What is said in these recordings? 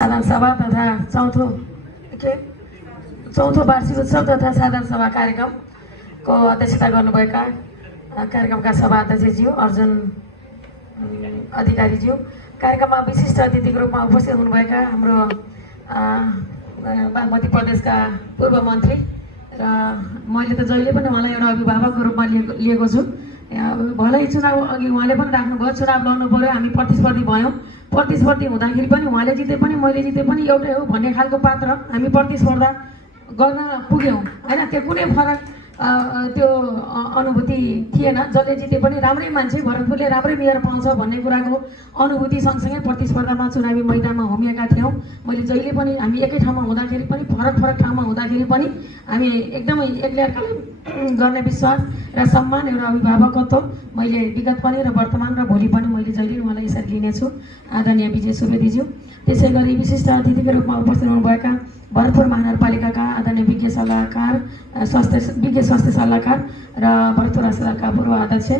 साधारण सभा तथा चौथो वार्षिक उत्सव तथा साधारण सभा कार्यक्रमको अध्यक्षता गर्नुभएका कार्यक्रमका सभा अध्यक्षज्यू अर्जुन अधिकारीज्यू, कार्यक्रममा विशिष्ट अतिथिको रूपमा उपस्थित हुनुभएका हाम्रो बागमती प्रदेशका पूर्व मन्त्री र मैले त जहिले पनि उहाँलाई एउटा अभिभावकको रूपमा लिएको छु। भलै चुनाव अघि उहाँले पनि राख्नुभयो, चुनाव लड्नु पर्यो, हामी प्रतिस्पर्धी भयौँ। प्रतिस्पर्धी हुँदाखेरि पनि उहाँले जिते पनि मैले जिते पनि एउटै हो भन्ने खालको पात्र हामी प्रतिस्पर्धा गर्न पुग्यौँ होइन। त्यो कुनै फरक त्यो अनुभूति थिएन। जसले जिते पनि राम्रै मान्छे, भरतपुरले राम्रै मेयर पाउँछ भन्ने कुराको अनुभूति सँगसँगै प्रतिस्पर्धामा चुनावी मैदानमा होमिएका थियौँ। मैले जहिले पनि हामी एकै ठाउँमा हुँदाखेरि पनि फरक ठाउँमा हुँदाखेरि पनि हामी एकदमै एकले अर्कालाई गर्ने विश्वास र सम्मान, एउटा अभिभावकत्व मैले विगत पनि र वर्तमान र भोलि पनि मैले जहिले उहाँलाई यसरी लिनेछु। आदरणीय विजय सुवेदीज्यू, त्यसै गरी विशिष्ट अतिथिको रूपमा उपस्थित हुनुभएका भरतपुर महानगरपालिकाका आदरणीय विज्ञ स्वास्थ्य सल्लाहकार र भरतपुर अस्पतालका पूर्व अध्यक्ष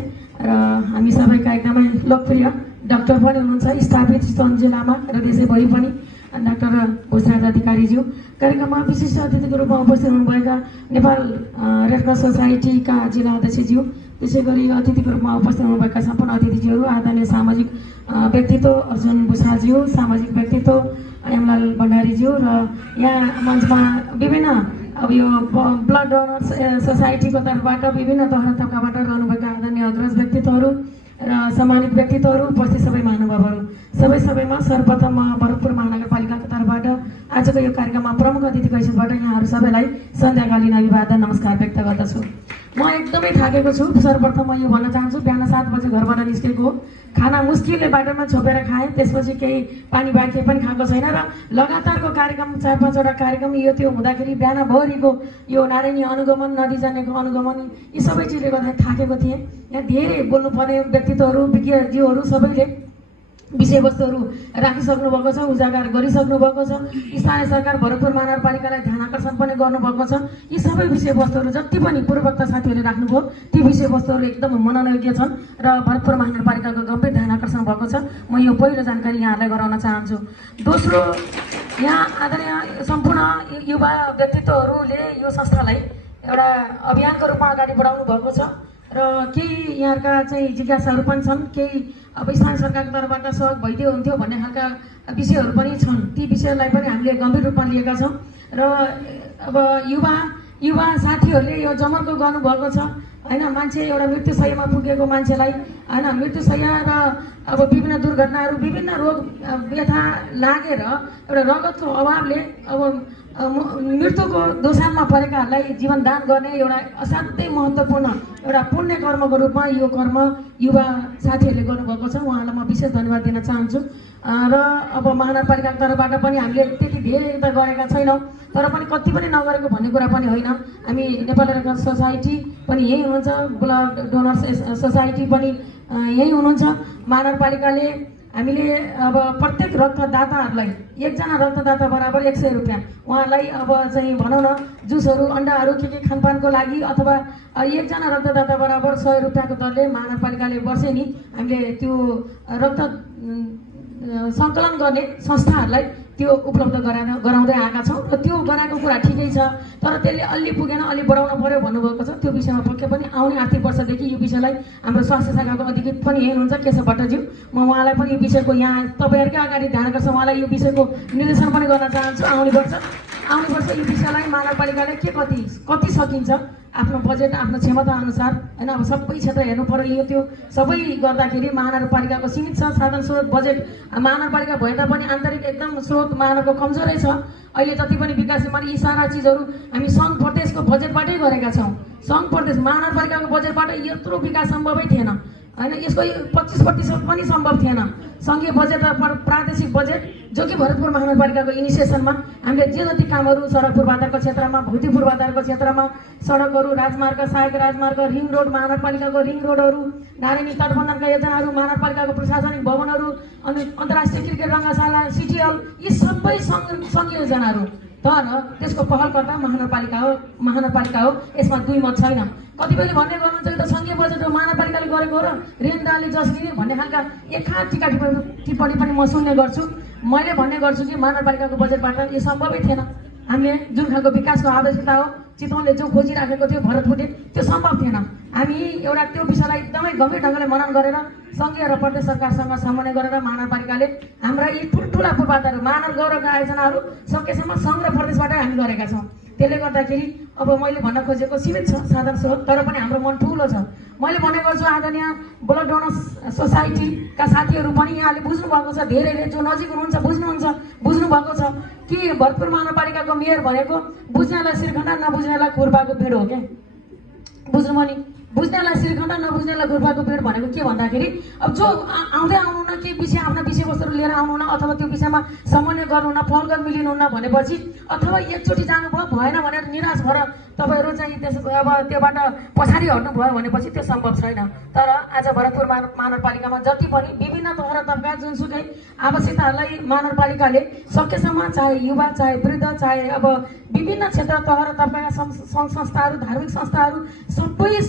र हामी सबैका एकदमै लोकप्रिय डाक्टर पनि हुनुहुन्छ, स्थापित चितवन जिल्लामा र देशैभरि पनि डाक्टर भूषराज अधिकारीज्यू, कार्यक्रममा विशिष्ट अतिथिको रूपमा उपस्थित हुनुभएका नेपाल रेड क्रस सोसाइटीका जिल्ला अध्यक्षज्यू, त्यसै गरी अतिथिको रूपमा उपस्थित हुनुभएका सम्पूर्ण अतिथिज्यूहरू, आदरणीय सामाजिक व्यक्तित्व अर्जुन भूषाज्यू, सामाजिक व्यक्तित्व एमलाल भण्डारीज्यू र यहाँ मञ्चमा विभिन्न अब यो ब्लड डोनर्स सोसाइटीको तर्फबाट विभिन्न तह तब्काबाट रहनुभएका आदरणीय अग्रज व्यक्तित्वहरू र सम्मानित व्यक्तित्वहरू, उपस्थित सबै महानुभावहरू, सबैमा सर्वप्रथम भरतपुर महानगरपालिकाको तर्फबाट आजको यो कार्यक्रममा प्रमुख अतिथिको हैसियतबाट यहाँहरू सबैलाई सन्ध्याकालीन अभिवादन नमस्कार व्यक्त गर्दछु। म एकदमै थाकेको छु। सर्वप्रथम म यो भन्न चाहन्छु, बिहान 7 बजे घरबाट निस्केको हो, खाना मुस्किलले बाटोमा छोपेर खाएँ, त्यसपछि केही पानी बाँकी पनि खाएको छैन र लगातारको कार्यक्रम 4-5वटा कार्यक्रम यो त्यो हुँदाखेरि बिहानभरिको यो नारायणी अनुगमन, नदी जानेको अनुगमन, यी सबै चिजले गर्दा थाकेको थिएँ। यहाँ धेरै बोल्नुपर्ने व्यक्तित्वहरू, विज्ञज्यूहरू सबैले विषयवस्तुहरू राखिसक्नु भएको छ, उजागर गरिसक्नु भएको छ। स्थानीय सरकार भरतपुर महानगरपालिकालाई ध्यान आकर्षण पनि गर्नुभएको छ। यी सबै विषयवस्तुहरू जति पनि पूर्ववक्ता साथीहरूले राख्नुभयो ती विषयवस्तुहरू एकदम मननयोग्य छन् र भरतपुर महानगरपालिकाको गम्भीर ध्यान आकर्षण भएको छ। म यो पहिलो जानकारी यहाँहरूलाई गराउन चाहन्छु। दोस्रो, यहाँ आदरणीय सम्पूर्ण युवा व्यक्तित्वहरूले यो संस्थालाई एउटा अभियानको रूपमा अगाडि बढाउनु भएको छ र केही यहाँका चाहिँ जिज्ञासाहरू पनि छन्, केही अब स्थानीय सरकारको तर्फबाट सहयोग भइदियो हुन्थ्यो भन्ने खालका विषयहरू पनि छन्। ती विषयलाई पनि हामीले गम्भीर रूपमा लिएका छौँ र अब युवा साथीहरूले यो जमर्को गर्नुभएको छ होइन। मान्छे एउटा मृत्युशय्यामा पुगेको मान्छेलाई होइन, मृत्युशय्या र अब विभिन्न दुर्घटनाहरू, विभिन्न रोग व्यथा लागेर एउटा रगतको अभावले अब मृत्युको दोसारमा परेकाहरूलाई जीवन दान गर्ने एउटा असाध्यै महत्त्वपूर्ण एउटा पुण्य कर्मको रूपमा यो कर्म युवा साथीहरूले गर्नुभएको छ। उहाँलाई म विशेष धन्यवाद दिन चाहन्छु। र अब महानगरपालिकाको तर्फबाट पनि हामीले त्यति धेरै त गरेका छैनौँ, तर पनि कति पनि नगरेको भन्ने कुरा पनि होइन। हामी नेपाल रेड क्रस सोसाइटी पनि यही हुनुहुन्छ, ब्लड डोनर्स सोसाइटी पनि यही हुनुहुन्छ। महानगरपालिकाले हामीले अब प्रत्येक रक्तदाताहरूलाई एकजना रक्तदाता बराबर 100 रुपियाँ उहाँलाई अब चाहिँ भनौँ न जुसहरू, अन्डाहरू के खानपानको लागि अथवा एकजना रक्तदाता बराबर 100 रुपियाँको दरले महानगरपालिकाले वर्षेनी हामीले त्यो रक्त सङ्कलन गर्ने संस्थाहरूलाई त्यो उपलब्ध गराउँदै आएका छौँ र त्यो गराएको कुरा ठिकै छ, तर त्यसले अलि पुगेन, अलि बढाउन पर्यो भन्नुभएको छ। त्यो विषयमा पक्कै पनि आउने आर्थिक वर्षदेखि यो विषयलाई हाम्रो स्वास्थ्य शाखाको अधिकृत पनि यही हुनुहुन्छ केशव भट्टज्यू, म उहाँलाई पनि यो विषयको यहाँ तपाईँहरूकै अगाडि ध्यान गर्छ, उहाँलाई यो विषयको निर्देशन पनि गर्न चाहन्छु। आउने वर्ष यो विषयलाई महानगरपालिकाले कति सकिन्छ आफ्नो बजेट, आफ्नो क्षमता अनुसार होइन। अब सबै क्षेत्र हेर्नु पर्यो, यो त्यो सबै गर्दाखेरि महानगरपालिकाको सीमित छ साधन स्रोत, बजेट महानगरपालिका भए तापनि आन्तरिक एकदम स्रोत महानगरको कमजोरै छ। अहिले जति पनि विकास यी सारा चिजहरू हामी सङ्घ प्रदेशको बजेटबाटै गरेका छौँ। सङ्घ प्रदेश महानगरपालिकाको बजेटबाट यत्रो विकास सम्भवै थिएन होइन, यसको 25% पनि सम्भव थिएन। सङ्घीय बजेट र प्रादेशिक बजेट जो कि भरतपुर महानगरपालिकाको इनिसिएसनमा हामीले जे जति कामहरू सडक पूर्वाधारको क्षेत्रमा, भौतिक पूर्वाधारको क्षेत्रमा, सडकहरू, राजमार्ग, सहायक राजमार्ग, रिङ रोड, महानगरपालिकाको रिङ रोडहरू, नारायणी तटबन्धनका योजनाहरू, महानगरपालिकाको प्रशासनिक भवनहरू, अनि अन्तर्राष्ट्रिय क्रिकेट रङ्गशाला, सिटी हल, यी सबै सङ्घीय योजनाहरू तर त्यसको पहलकर्ता महानगरपालिका हो। यसमा दुई मत छैन। कतिपयले भन्ने गर्नुहुन्छ कि त सङ्घीय बजेट हो महानगरपालिकाले गरेको हो र ऋण दानले जस लिने भन्ने खालका एक टिका टिप्पणी पनि म सुन्ने गर्छु। मैले भन्ने गर्छु कि महानगरपालिकाको बजेटबाट यो सम्भवै थिएन। हामीले जुन खालको विकासको आवश्यकता हो चितवनले जो खोजिराखेको थियो भरतपुरले त्यो सम्भव थिएन। हामी एउटा त्यो विषयलाई एकदमै गम्भीर ढङ्गले मनन गरेर सङ्घीय र प्रदेश सरकारसँग समन्वय गरेर महानगरपालिकाले हाम्रा यी ठुल्ठुला पूर्वाधारहरू मानव गौरवका आयोजनाहरू सकेसम्म सङ्घ र प्रदेशबाट हामी गरेका छौँ। त्यसले गर्दाखेरि अब मैले भन्न खोजेको सीमित छ साधन स्रोत, तर पनि हाम्रो मन ठुलो छ। मैले भन्ने गर्छु आदरणीय ब्लड डोनर्स सोसाइटीका साथीहरू पनि यहाँले बुझ्नुभएको छ, धेरैले जो नजिक हुनुहुन्छ बुझ्नुभएको छ कि भरतपुर महानगरपालिकाको मेयर भनेको बुझ्नेलाई श्रीखण्ड नबुझ्नेलाई खुर्पाको पेड हो क्या। बुझ्नुभयो नि, बुझ्नेलाई श्रीखण्ड नबुझ्नेलाई खुर्पाको पेड भनेको के भन्दाखेरि अब जो आउँदै आउनुहुन्न के विषय आफ्ना विषयवस्तुहरू लिएर आउनुहुन्न अथवा त्यो विषयमा समन्वय गर्नुहुन्न फलगत मिलिनुहुन्न भनेपछि अथवा एकचोटि जानुभयो भएन भनेर निराश भएर तपाईँहरू चाहिँ अब त्योबाट पछाडि हट्नुभयो भनेपछि त्यो सम्भव छैन। तर आज भरतपुर महानगरपालिकामा जति पनि विभिन्न तह र तबका जुनसुकै आवश्यकताहरूलाई महानगरपालिकाले सकेसम्म चाहे युवा चाहे वृद्ध चाहे अब विभिन्न क्षेत्र तह र तबका सङ्घ संस्थाहरू धार्मिक संस्थाहरू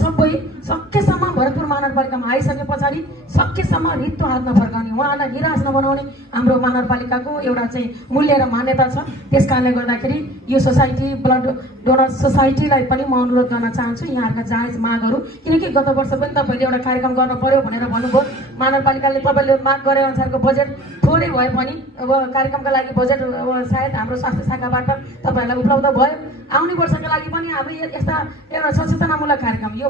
सबै सकेसम्म भरतपुर महानगरपालिकामा आइसके पछाडि सकेसम्म रित्तो हात नफर्काउने उहाँलाई निराश नबनाउने हाम्रो महानगरपालिकाको एउटा चाहिँ मूल्य र मान्यता छ। त्यस कारणले गर्दाखेरि यो सोसाइटी ब्लड डोनर सोसाइटीलाई पनि म अनुरोध गर्न चाहन्छु यहाँहरूका जायज मागहरू, किनकि गत वर्ष पनि तपाईँले एउटा कार्यक्रम गर्न पर्यो भनेर भन्नुभयो। महानगरपालिकाले तपाईँले माग गरे अनुसारको बजेट थोरै भए पनि अब कार्यक्रमका लागि बजेट अब सायद हाम्रो स्वास्थ्य शाखाबाट तपाईँहरूलाई उपलब्ध भयो। आउने वर्षका लागि पनि हाम्रो यस्ता एउटा सचेतनामूलक कार्यक्रम यो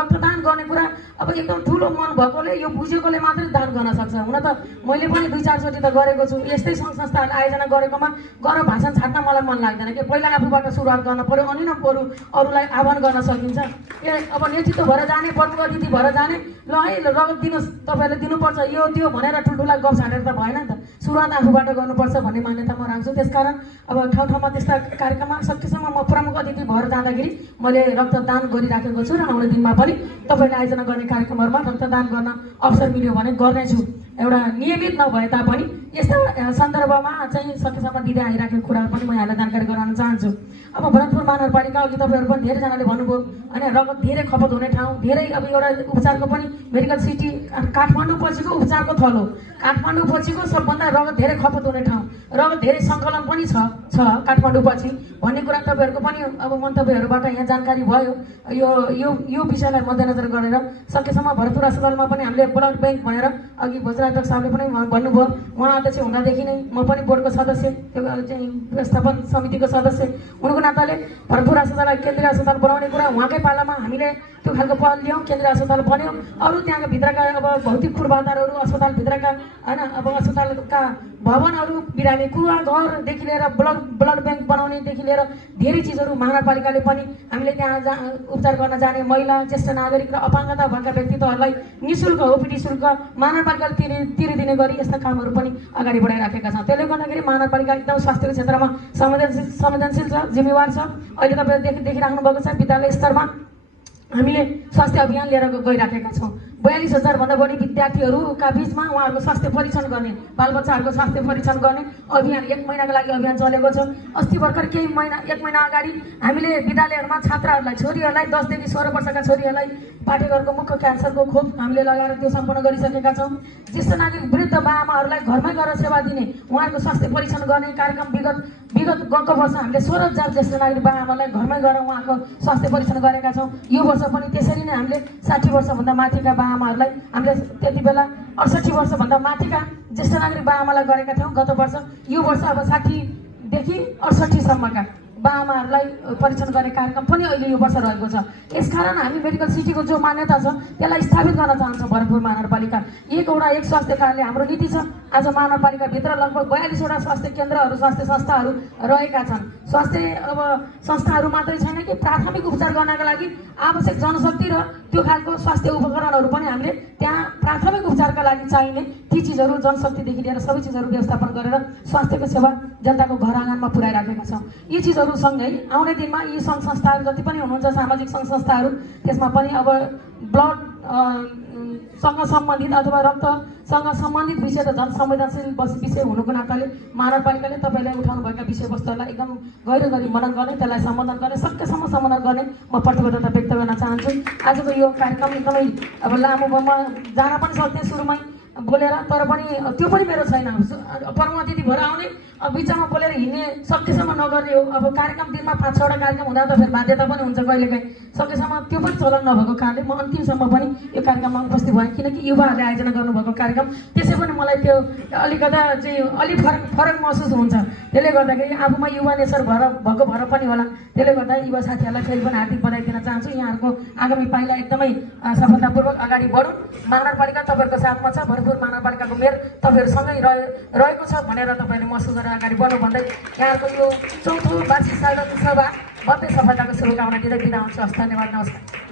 रक्तदान गर्ने कुरा अब एकदम ठुलो मन भएकोले यो बुझेकोले मात्रै दान गर्न सक्छ। हुन त मैले पनि 2-4 चोटि त गरेको छु। यस्तै सङ्घ संस्थाहरू आयोजना गरेकोमा गएर भाषण छाड्न मलाई मन लाग्दैन कि पहिला आफूबाट सुरुवात गर्न पर्यो अनि न बरु अरूलाई आह्वान गर्न सकिन्छ। अब नेतृत्व भएर जाने प्रमुख अतिथि भएर जाने ल है रगत दिनुहोस् तपाईँहरूले दिनुपर्छ यो त्यो भनेर ठुल्ठुला गफ छाडेर त भएन नि त। सुरुवात आफूबाट गर्नुपर्छ भन्ने मान्यता म राख्छु। त्यसकारण अब ठाउँ ठाउँमा त्यस्ता कार्यक्रममा सकेसम्म म प्रमुख अतिथि भएर जाँदाखेरि मैले रक्तदान गरिराखेको छु र आउने दिनमा पनि तपाईँले आयोजना गर्ने कार्यक्रमहरूमा रक्तदान गर्न अवसर मिल्यो भने गर्नेछु। एउटा नियमित नभए तापनि यस्ता सन्दर्भमा चाहिँ सकेसम्म दिँदै आइराखेको कुराहरू पनि म यहाँलाई जानकारी गराउन चाहन्छु। अब भरतपुर महानगरपालिका अघि तपाईँहरू पनि धेरैजनाले भन्नुभयो होइन रगत धेरै खपत हुने ठाउँ, धेरै अब एउटा उपचारको पनि मेडिकल सिटी काठमाडौँ पछिको उपचारको थलो हो। काठमाडौँ पछिको सबभन्दा रगत धेरै खपत हुने ठाउँ, रगत धेरै सङ्कलन पनि छ काठमाडौँ पछि भन्ने कुरा तपाईँहरूको पनि अब मन्तव्यहरूबाट यहाँ जानकारी भयो। यो विषयलाई मध्यनजर गरेर सकेसम्म भरतपुर अस्पतालमा पनि हामीले ब्लड ब्याङ्क भनेर अघि भोजराज साहबले पनि भन्नुभयो, उहाँ अध्यक्ष हुँदादेखि नै म पनि बोर्डको सदस्य त्यो चाहिँ व्यवस्थापन समितिको सदस्य हुनुको नाताले भरतपुर अस्पताललाई केन्द्रीय अस्पताल बनाउने कुरा उहाँकै पालामा हामीले त्यो खालको पहल ल्याउँ, केन्द्रीय अस्पताल बन्यो। अरू त्यहाँका भित्रका अब भौतिक पूर्वाधारहरू अस्पतालभित्रका होइन अब अस्पतालका भवनहरू बिरामी कुवा घरदेखि लिएर ब्लड ब्याङ्क बनाउनेदेखि लिएर धेरै चिजहरू महानगरपालिकाले पनि हामीले त्यहाँ उपचार गर्न जाने महिला ज्येष्ठ नागरिक र अपाङ्गता भएका व्यक्तित्वहरूलाई निःशुल्क ओपिडी शुल्क महानगरपालिकाले तिरिदिने गरी यस्ता कामहरू पनि अगाडि बढाइराखेका छौँ। त्यसले गर्दाखेरि महानगरपालिका एकदम स्वास्थ्यको क्षेत्रमा संवेदनशील छ, जिम्मेवार छ। अहिले तपाईँले देखिराख्नु भएको छ विद्यालय स्तरमा हामीले स्वास्थ्य अभियान लिएर गइराखेका छौँ। 42,000 भन्दा बढी विद्यार्थीहरूका बिचमा उहाँहरूको स्वास्थ्य परीक्षण गर्ने बालबच्चाहरूको स्वास्थ्य परीक्षण गर्ने अभियान 1 महिनाको लागि अभियान चलेको छ। अस्ति भर्खर 1 महिना अगाडि हामीले विद्यालयहरूमा छात्राहरूलाई छोरीहरूलाई 10 देखि 16 वर्षका छोरीहरूलाई पाठेघरको मुख्य क्यान्सरको खोप हामीले लगाएर त्यो सम्पन्न गरिसकेका छौँ। ज्येष्ठ नागरिक वृद्ध बाआमाहरूलाई घरमै गएर सेवा दिने उहाँहरूको स्वास्थ्य परीक्षण गर्ने कार्यक्रम विगत गएको वर्ष हामीले 16,000 ज्येष्ठ नागरिक बाआमालाई घरमै गएर उहाँको स्वास्थ्य परीक्षण गरेका छौँ। यो वर्ष पनि त्यसरी नै हामीले 60 वर्षभन्दा माथिका बाआमाहरूलाई हामीले त्यति बेला 68 वर्षभन्दा माथिका ज्येष्ठ नागरिक बाआमालाई गरेका थियौँ गत वर्ष। यो वर्ष अब 60 देखि 68 सम्मका बाआमाहरूलाई परीक्षण गर्ने कार्यक्रम पनि अहिले यो वर्ष रहेको छ। यसकारण हामी मेडिकल सिटीको जो मान्यता छ त्यसलाई स्थापित गर्न चाहन्छौँ। भरतपुर महानगरपालिका एक स्वास्थ्य कार्यालय हाम्रो नीति छ। आज महानगरपालिकाभित्र लगभग 42वटा स्वास्थ्य केन्द्रहरू स्वास्थ्य संस्थाहरू रहेका छन्। स्वास्थ्य अब संस्थाहरू मात्रै छैन कि प्राथमिक उपचार गर्नका लागि आवश्यक जनशक्ति र त्यो खालको स्वास्थ्य उपकरणहरू पनि हामीले त्यहाँ प्राथमिक उपचारका लागि चाहिने ती चिजहरू जनशक्तिदेखि लिएर सबै चिजहरू व्यवस्थापन गरेर स्वास्थ्यको सेवा जनताको घर आँगनमा पुर्याइराखेका छौँ। यी चिजहरू सँगै आउने दिनमा यी सङ्घ संस्थाहरू जति पनि हुनुहुन्छ सामाजिक सङ्घ संस्थाहरू त्यसमा पनि अब ब्लड सँग सम्बन्धित अथवा रक्तसँग सम्बन्धित विषय त झन् संवेदनशील विषय हुनुको नाताले महानगरपालिकाले तपाईँले उठाउनुभएका विषयवस्तुहरूलाई एकदम गहिरो गरी मनन गर्ने त्यसलाई सम्बोधन गर्ने सकेसम्म सम्बोधन गर्ने म प्रतिबद्धता व्यक्त गर्न चाहन्छु। आजको यो कार्यक्रम एकदमै अब लामो म जान पनि सक्थेँ सुरुमै बोलेर, तर पनि त्यो पनि मेरो छैन। प्रमुख अतिथि भएर आउने बिचमा बोलेर हिँड्ने सकेसम्म नगर्ने हो। अब कार्यक्रम दिनमा 5-6वटा कार्यक्रम हुँदा त फेरि बाध्यता पनि हुन्छ कहिलेकाहीँ, सकेसम्म त्यो पनि चलन नभएको कारणले म अन्तिमसम्म पनि यो कार्यक्रममा उपस्थित भएँ, किनकि युवाहरूले आयोजना गर्नुभएको कार्यक्रम। त्यसै पनि मलाई त्यो अलिकता चाहिँ अलिक फरक महसुस हुन्छ। त्यसले गर्दाखेरि आफूमा युवा नेचर भएर पनि होला। त्यसले गर्दा युवा साथीहरूलाई फेरि पनि हार्दिक बधाई दिन चाहन्छु। यहाँहरूको आगामी पाइला एकदमै सफलतापूर्वक अगाडि बढुन्। महानगरपालिका तपाईँहरूको साथमा छ, भरतपुर महानगरपालिकाको मेयर तपाईँहरूसँगै रहेको छ भनेर तपाईँहरूले महसुस गरेर अगाडि बढ्नु भन्दै यहाँहरूको यो 4थो वार्षिक साधारण सभा भव्य सफलताको शुभकामना दिँदै बिदा हुन्छु। हस्, धन्यवाद, नमस्कार।